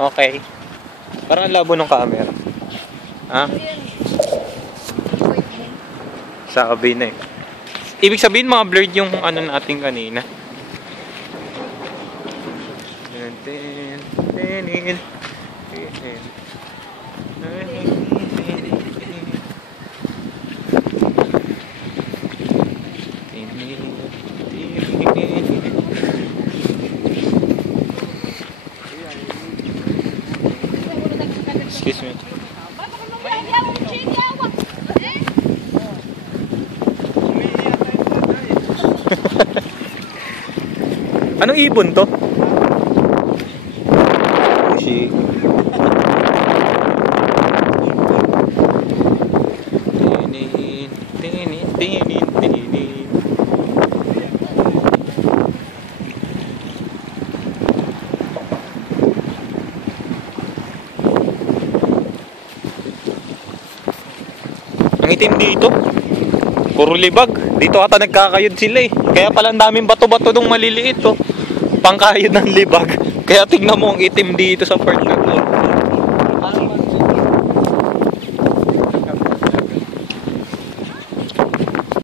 Okay. Parang ang labo ng camera. Ha? Sabi na eh. Ibig sabihin mga blurred yung ano natin kanina. Excuse me. Anong ibon to? Sushi. Ang itim dito. Puro libag. Dito ata nagkakayod sila eh. Kaya pala ang daming bato-bato nung maliliit oh. Pangkayod ng libag. Kaya tignan mo ang itim dito sa part na to.